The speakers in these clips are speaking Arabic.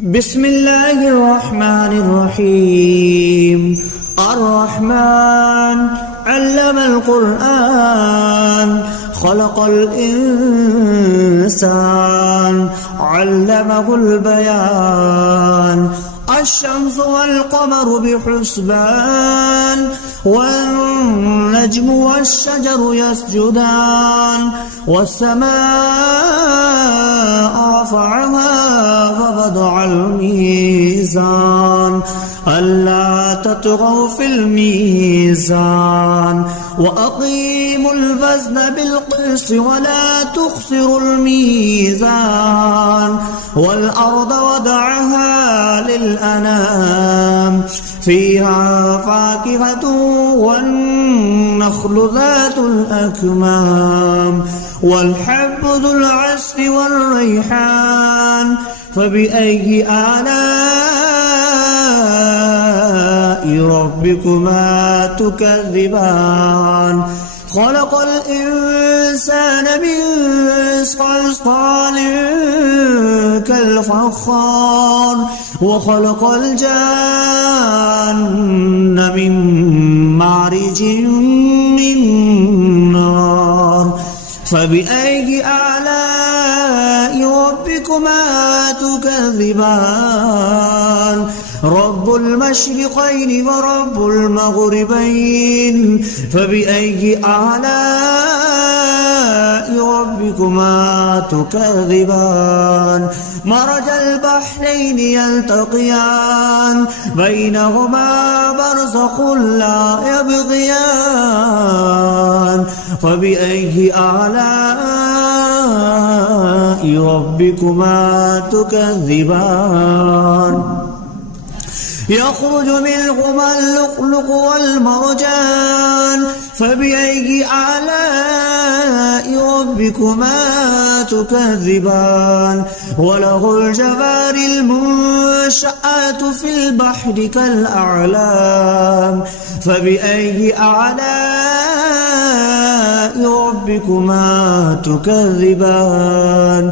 بسم الله الرحمن الرحيم. الرحمن علم القرآن خلق الإنسان علمه البيان. الشمس والقمر بحسبان والنجم والشجر يسجدان والسماء رفعها ووضع الميزان ألا تطغوا في الميزان وأقيموا الوزن بالقسط ولا تخسروا الميزان والأرض وضعها للأنام فيها فاكهة والنخل ذات الأكمام والحب ذو العصف والريحان. فبأي آلاء ربكما تكذبان؟ خلق الإنسان من صلصال كالفخار وخلق الجان من مارج من نار. فبأي آلاء ربكما تكذبان؟ رب المشرقين ورب المغربين. فبأي آلاء ربكما تكذبان؟ مرج البحرين يلتقيان بينهما برزخ لا يبغيان. فبأي آلاء ربكما تكذبان؟ يخرج منهما اللؤلؤ والمرجان. فبأي آلاء ربكما تكذبان؟ وله الجوار المنشآت في البحر كالأعلام. فبأي آلاء ربكما تكذبان؟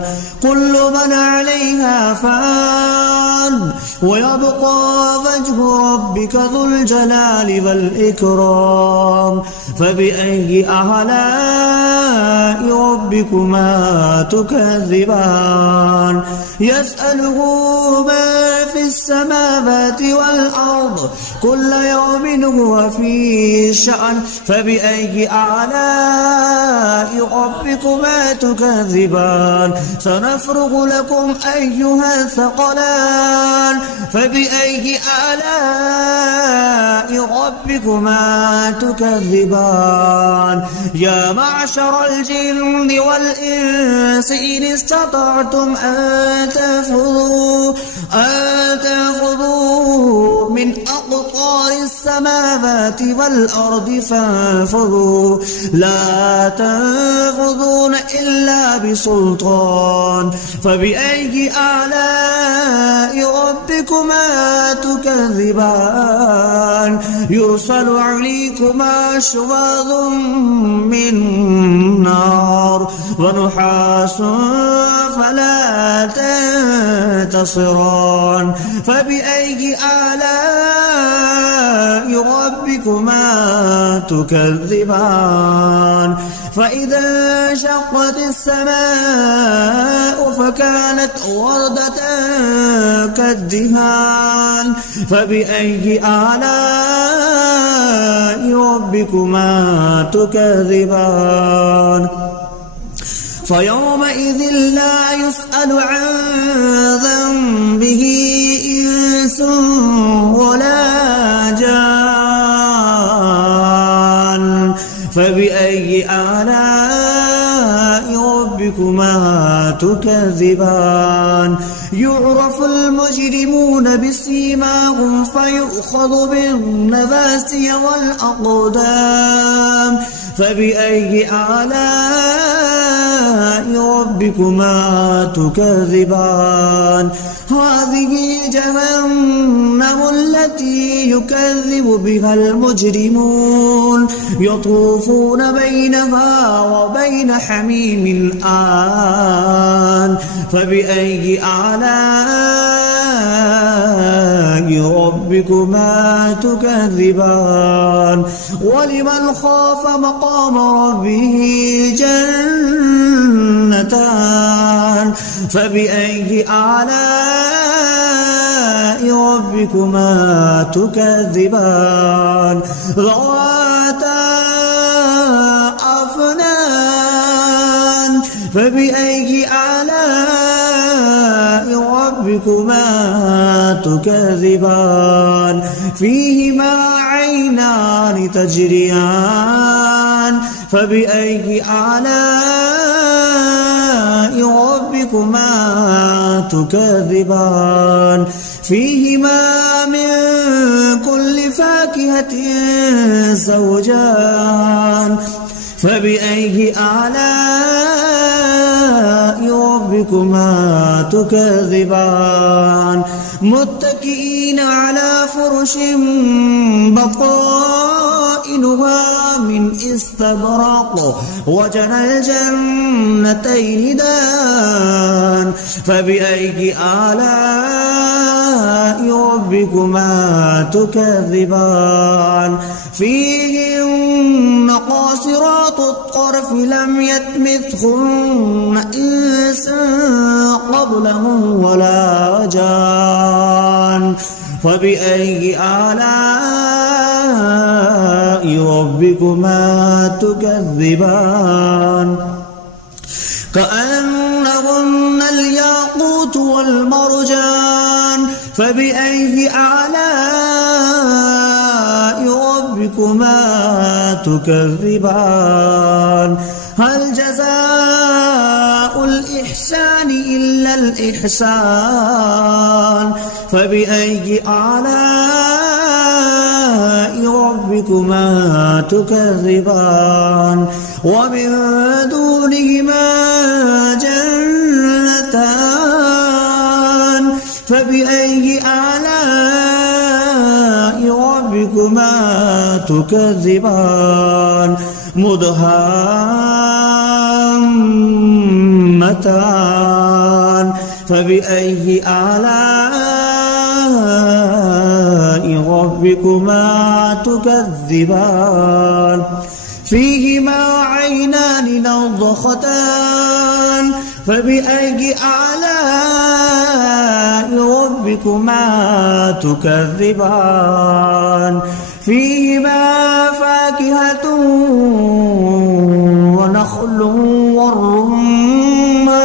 كل من عليها فان ويبقى وجه ربك ذو الجلال والإكرام. فبأي آلاء ربكما تكذبان؟ يسأله ما في السماوات والأرض كل يوم هو في شأن. فبأي آلاء ربكما تكذبان؟ سنفرغ لكم أيها الثقلان. فبأي آلاء ربكما تكذبان؟ يا معشر الجن والإنس إن استطعتم أن تنفذوا من أقطار السماوات والأرض فانفذوا لا تنفذون إلا بسلطان. فبأي آلاء ربكما تكذبان؟ يرسل عليكما شواظ من نار ونحاس فلا تنتصران. فبأي آلاء ربكما تكذبان؟ فإذا انشقت السماء فكانت وردة كالدهان. فبأي آلاء ربكما تكذبان؟ فيومئذ لا يسأل عن ذنبه إنس ولا جان. فبأي آلاء ربكما تكذبان؟ يعرف المجرمون بسيماهم فيؤخذ بالنواسي والأقدام. فبأي آلاء ربكما تكذبان؟ هذه جهنم التي يكذب بها المجرمون يطوفون بينها وبين حميم آن. فبأي آلاء ربكما تكذبان ولمن خاف مقام ربه جنتان فبأي آلاء ربكما تكذبان ذواتا أفنان فبأي آلاء ربكما تكذبان فيهما عينان تجريان فبأي آلاء ربكما تكذبان فيهما من كل فاكهة زوجان فبأي آلاء ربكما تكذبان متكئين على فرش بطائنها من استبرق وجنى الجنتين دان فبأي آلاء ربكما تكذبان فيهن قاصرات الطرف لم يطمثهن إنس قبلهم ولا جان فبأي آلاء ربكما تكذبان كأنهن الياقوت والمرجان فبأي آلاء ربكما تكذبان هل جزاء الإحسان إلا الإحسان فبأي آلاء ربكما تكذبان ومن دونهما جنتان فبأي آلاء ربكما تكذبان مدهامتان فبأي آلاء ربكما تكذبان فيهما عينان نضختان فبأي آلاء ربكما تكذبان فيهما فاكهة ونخل والرمان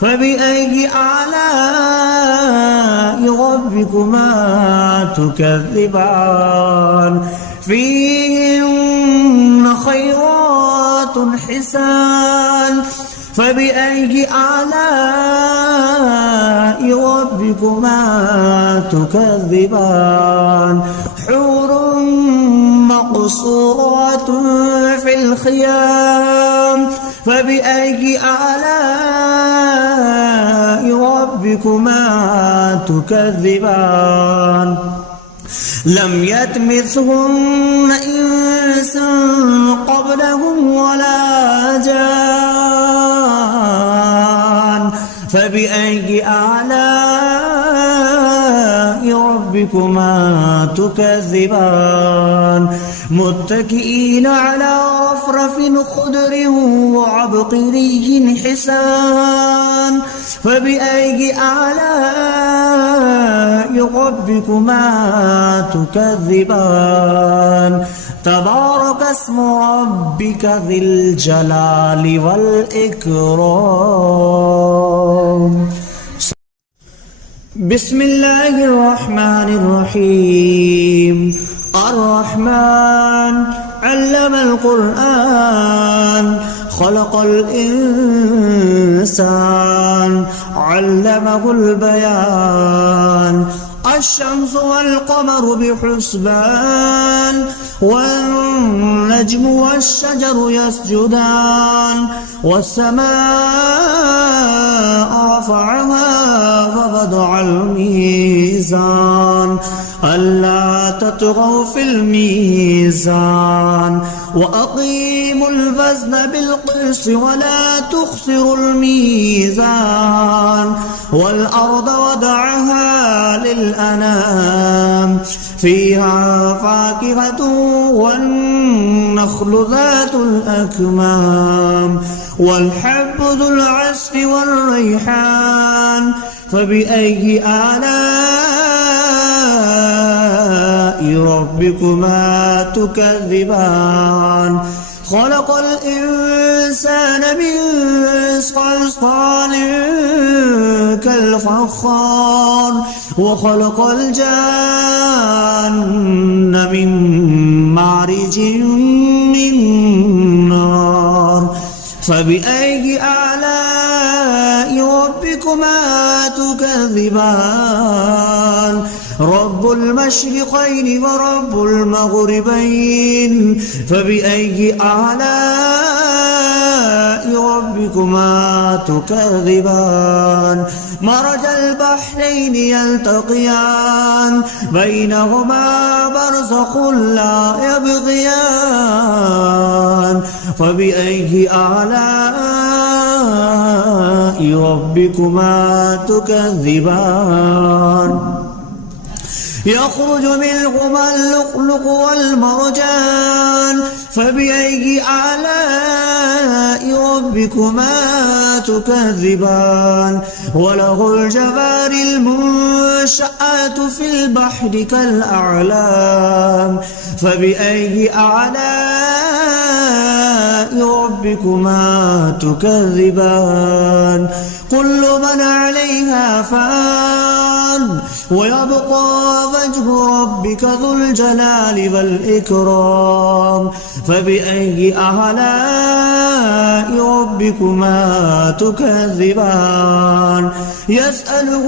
فبأي آلاء ربكما تكذبان فيهن خيرات حسان فبأي آلاء ربكما تكذبان حور مقصورات في الخيام فبأي آلاء ربكما تكذبان لم يطمثهن إنس قبلهم ولا جان فبأي آلاء ربكما تكذبان متكئين على رفرف خضر وعبقري حسان فبأي آلاء ربكما تكذبان تبارك اسم ربك ذي الجلال والإكرام بسم الله الرحمن الرحيم الرحمن علم القرآن خلق الإنسان علمه البيان الشمس والقمر بحسبان والنجم والشجر يسجدان والسماء رفعها فوضع الميزان ألا تطغوا في الميزان وأقيموا الوزن بالقسط ولا تخسروا الميزان والأرض وضعها للأنام فيها فاكهة والنخل ذات الأكمام والحب ذو العصف والريحان فبأي آلاء ربكما تكذبان خلق الإنسان من صلصال كالفخار وخلق الجان من مارج من نار فبأي آلاء ربكما تكذبان رب المشرقين ورب المغربين فبأي آلاء ربكما تكذبان مرج البحرين يلتقيان بينهما برزخ لا يبغيان فبأي آلاء ربكما تكذبان يخرج منهما اللؤلؤ والمرجان فبأي آلاء ربكما تكذبان وله الجوار المنشآت في البحر كالأعلام فبأي آلاء ربكما تكذبان كل من عليها فان ويبقى وجه ربك ذو الجلال والإكرام فبأي آلاء ربكما تكذبان يسأله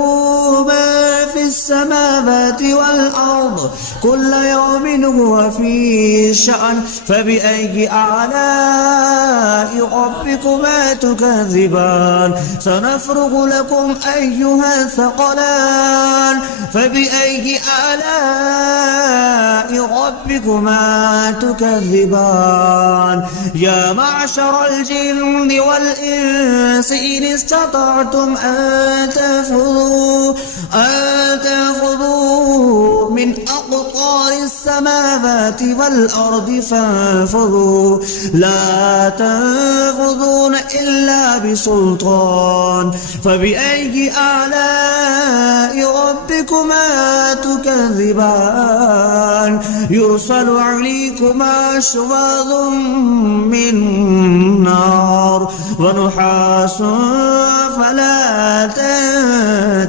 ما في السماوات والأرض كل يوم هو في شأن فبأي آلاء ربكما تكذبان سنفرغ لكم أيها الثقلان فبأي آلاء ربكما تكذبان يا معشر الجن والإنس إن استطعتم أن تنفذوا من أقطار السماوات والأرض فانفذوا لا تنفذون إلا بسلطان فبأي آلاء ربكما تكذبان يرسل عليكما شواظ من نار ونحاس فلا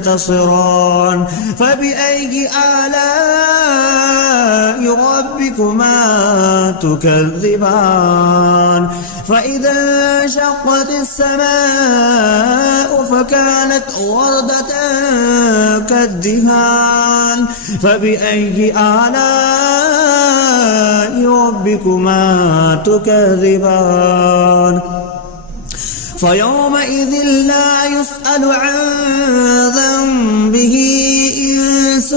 تنتصران فبأي آلاء ربكما تكذبان فإذا انشقت السماء فكانت وردة كالدهان فبأي آلاء ربكما تكذبان فيومئذ لا يسأل عن ذنبه إنس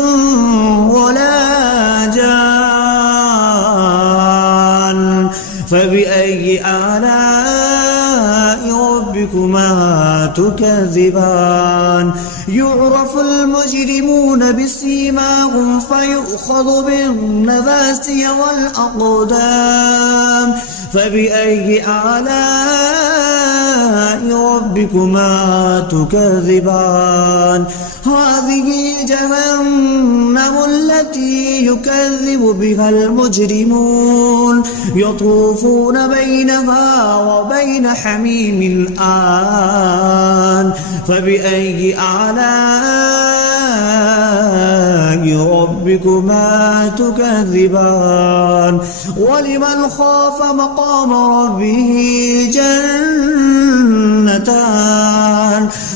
ولا جان فبأي آلاء ربكما تكذبان يعرف المجرمون بسيماهم فيؤخذ بالنواسي والأقدام فبأي آلاء ربكما تكذبان هذه جهنم التي يكذب بها المجرمون يطوفون بينها وبين حميم آن فبأي آلاء ربكما تكذبان ولمن خاف مقام ربه جنتان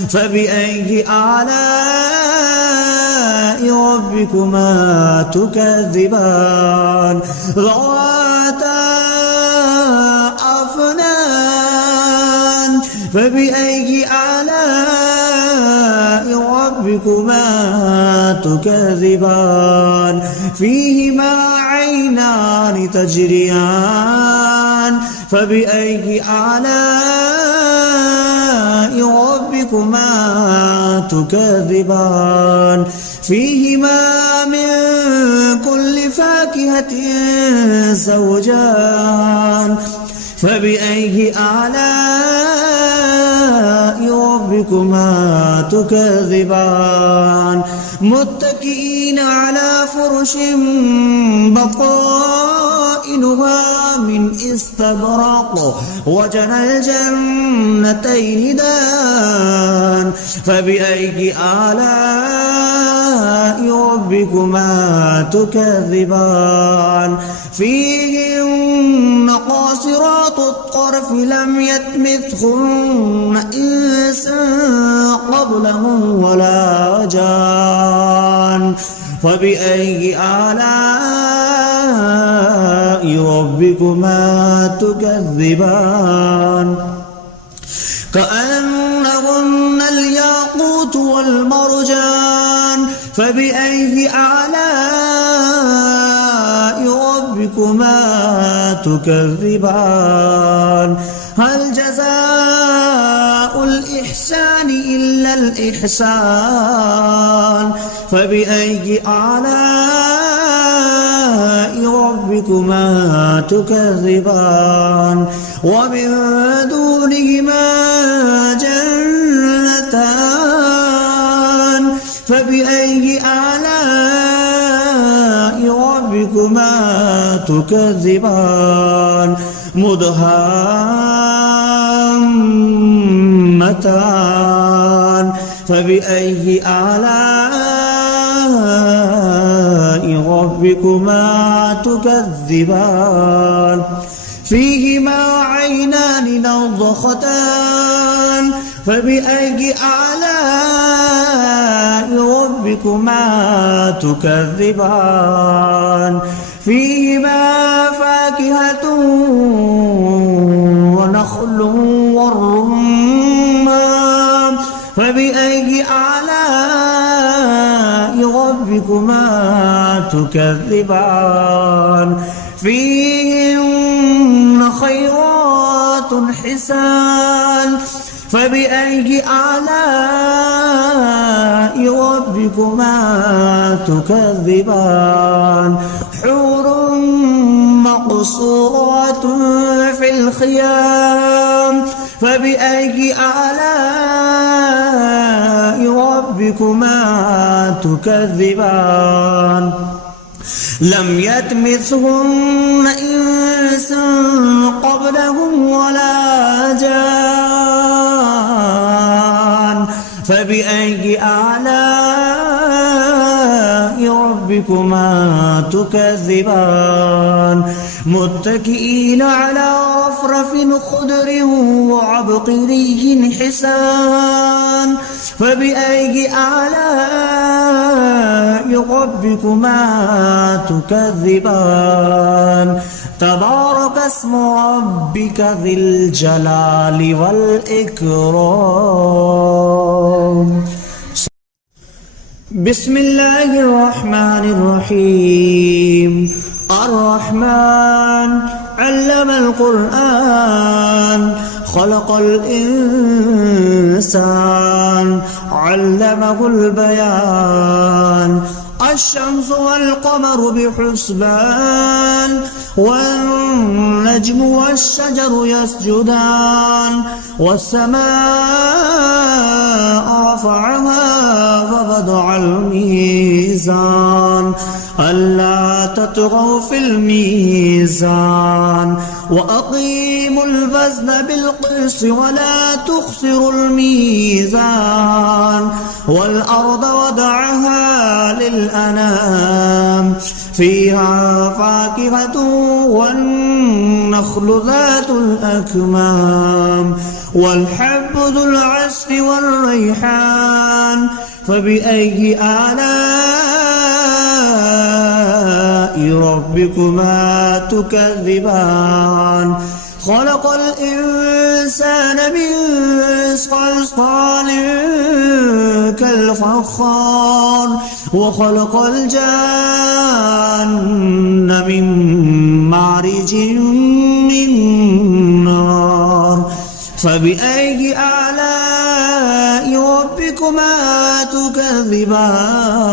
فبأي آلاء ربكما تكذبان ذواتا أفنان فبأي آلاء ربكما تكذبان فيهما عينان تجريان فبأي آلاء ربكما تكذبان فيهما من كل فاكهة زوجان فبأي آلاء ربكما تكذبان متكئين على فرش بطائنها من استبرق وجنى الجنتين دان فبأي آلاء ربكما تكذبان فيهن قاصرات الطرف لم يطمثهن إنس قبلهم ولا جان فبأي آلاء ربكما تكذبان كأنهن الياقوت والمرجان فبأي آلاء ربكما تكذبان هل جزاء الإحسان إلا الإحسان فبأي آلاء ربكما تكذبان ومن دونهما جنتان فبأي آلاء ربكما تكذبان مدهامتان فبأي آلاء ربكما تكذبان فيهما عينان نضختان فبأي آلاء ربكما تكذبان فيهما فاكهة ونخل والرمان فبأي آلاء ربكما تكذبان فيهن خيرات حسان فبأي آلاء ربكما تكذبان حور مقصورات في الخيام فبأي آلاء ربكما تكذبان لم يطمثهن إنس قبلهم ولا جان فبأي آلاء ربكما تكذبان متكئين على رفرف خضر وعبقري حسان فبأي آلاء ربكما تكذبان تبارك اسم ربك ذي الجلال والإكرام بسم الله الرحمن الرحيم الرحمن علم القرآن خلق الإنسان علمه البيان الشمس والقمر بحسبان والنجم والشجر يسجدان والسماء رفعها ووضع الميزان ألا تطغوا في الميزان وأقيموا الوزن بالقسط ولا تخسروا الميزان والأرض وضعها للأنام فيها فاكهة والنخل ذات الأكمام والحب ذو العصف والريحان فبأي آلاء ربكما تكذبان خلق الإنسان من صلصال كالفخار وخلق الجان من مارج من نار فبأي آلاء ربكما تكذبان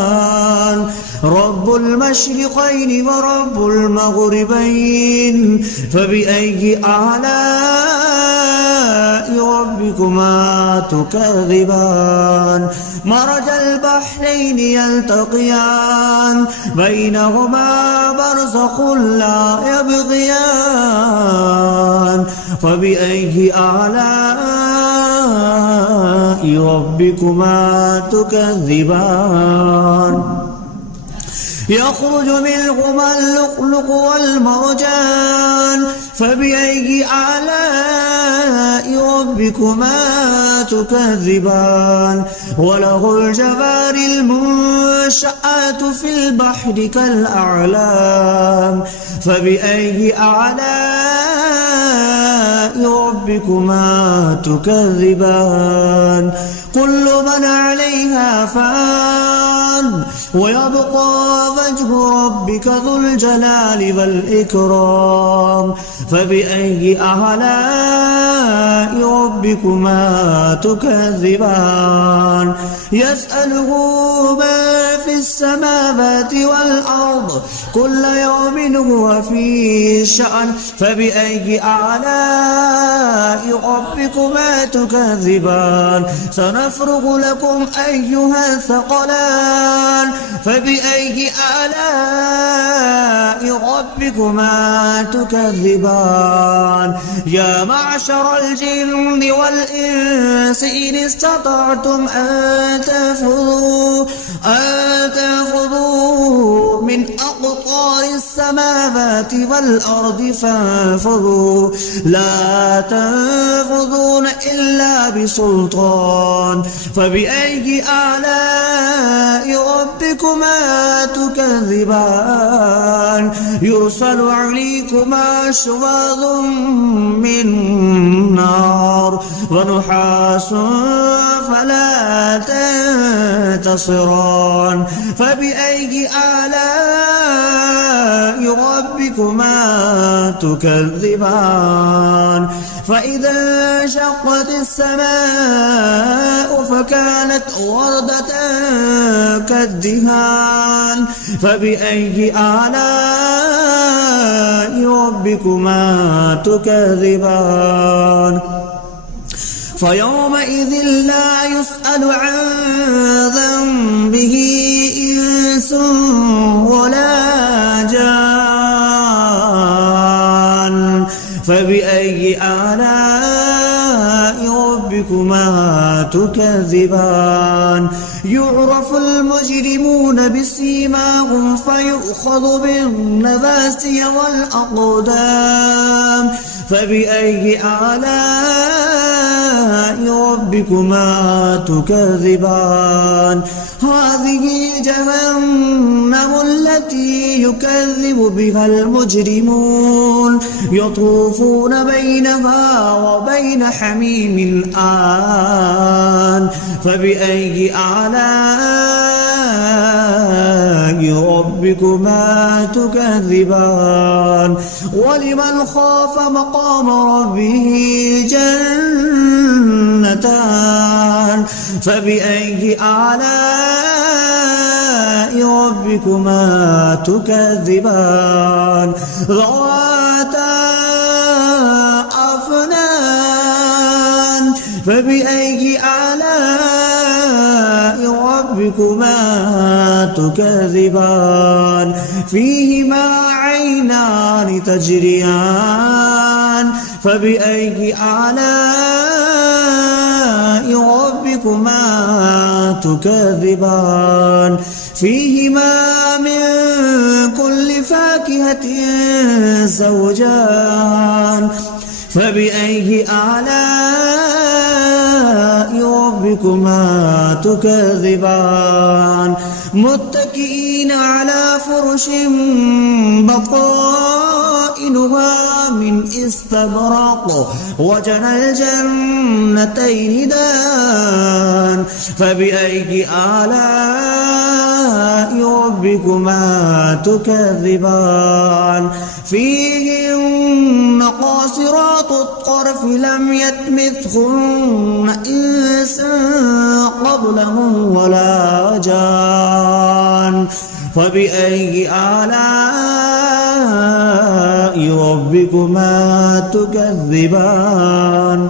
رب المشرقين ورب المغربين فبأي آلاء ربكما تكذبان مرج البحرين يلتقيان بينهما برزخ لا يبغيان فبأي آلاء ربكما تكذبان يخرج منهما اللؤلؤ والمرجان فبأي آلاء ربكما تكذبان وله الجوار المنشآت في البحر كالأعلام فبأي آلاء ربكما تكذبان كل من عليها فان ويبقى وجه ربك ذو الجلال والإكرام فبأي آلاء ربكما تكذبان يسأله ما في السماوات والأرض كل يوم هو في شأن فبأي آلاء ربكما تكذبان سنفرغ لكم أيها الثقلان فبأي آلاء ربكما تكذبان يا معشر الجن والإنس إن استطعتم أن تنفذوا من أقطار السماوات والأرض فانفذوا لا تنفذون إلا بسلطان فبأي آلاء ربكما تكذبان يرسل عليكما شواظ من نار ونحاس فلا تنتصران فبأي آلاء ربكما تكذبان فإذا انشقت السماء فكانت وردة كالدهان فبأي آلاء ربكما تكذبان فيومئذ لا يسأل عن ذنبه إنس ولا جان فبأي آلاء ربكما تكذبان يعرف المجرمون بسيماهم فيؤخذ بالنواسي والأقدام فبأي آلاء ربكما تكذبان هذه جهنم التي يكذب بها المجرمون يطوفون بينها وبين حميم آن فبأي آلاء ربكما تكذبان ولمن خاف مقام ربه جنتان فبأي آلاء ربكما تكذبان ذواتا أفنان فبأي آلاء ربكما تكذبان فيهما عينان تجريان فبأي آلاء ربكما تكذبان فيهما من كل فاكهة زوجان فبأي آلاء ربكما ربكما تكذبان متكئين على فرش بطائنها من استبرق وجنى الجنتين دان فبأي آلاء ربكما تكذبان فيهن قاصرات الطرف لم يطمثهن إنس قبلهم ولا جان فبأي آلاء ربكما تكذبان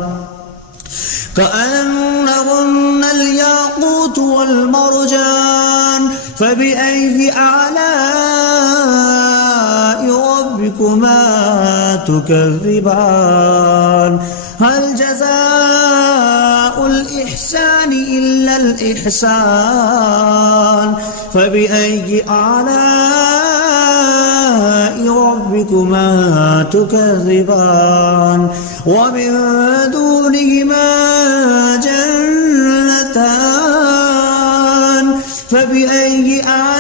كأنهن الياقوت والمرجان فبأي آلاء ربكما تكذبان هل جزاء الإحسان إلا الإحسان فبأي آلاء ربكما تكذبان ومن دونهما جنتان فبأي آلاء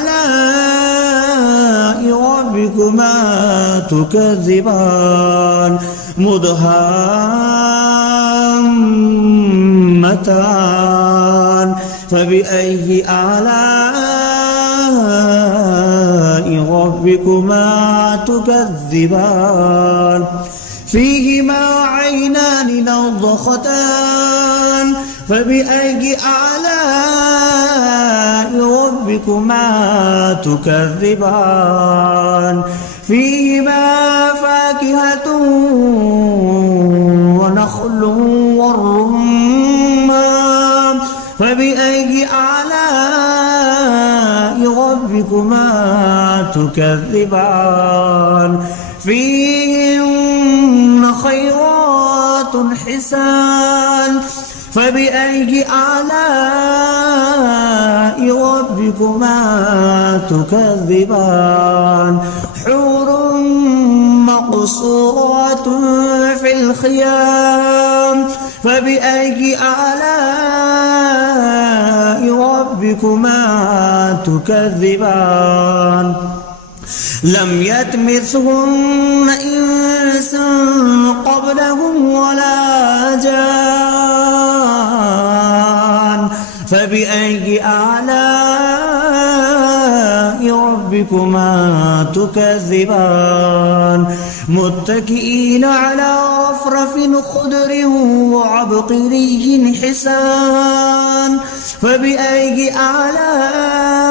ربكما تكذبان مدهامتان فبأي آلاء ربكما تكذبان فيهما عينان نضختان فبأي آلاء ربكما تكذبان فيهما فاكهة ونخل والرمان فبأي آلاء ربكما تكذبان فيهن خيرات حسان فبأي آلاء ربكما تكذبان حور مقصورات في الخيام فبأي آلاء ربكما تكذبان لم يطمثهن إنس قبلهم ولا جان فبأي آلاء ربكما تكذبان متكئين على رفرف خضر وعبقري حسان فبأي آلاء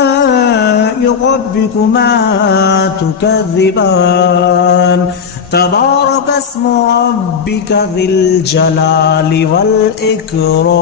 ربكما تكذبان تبارك اسم ربك ذي الجلال والإكرام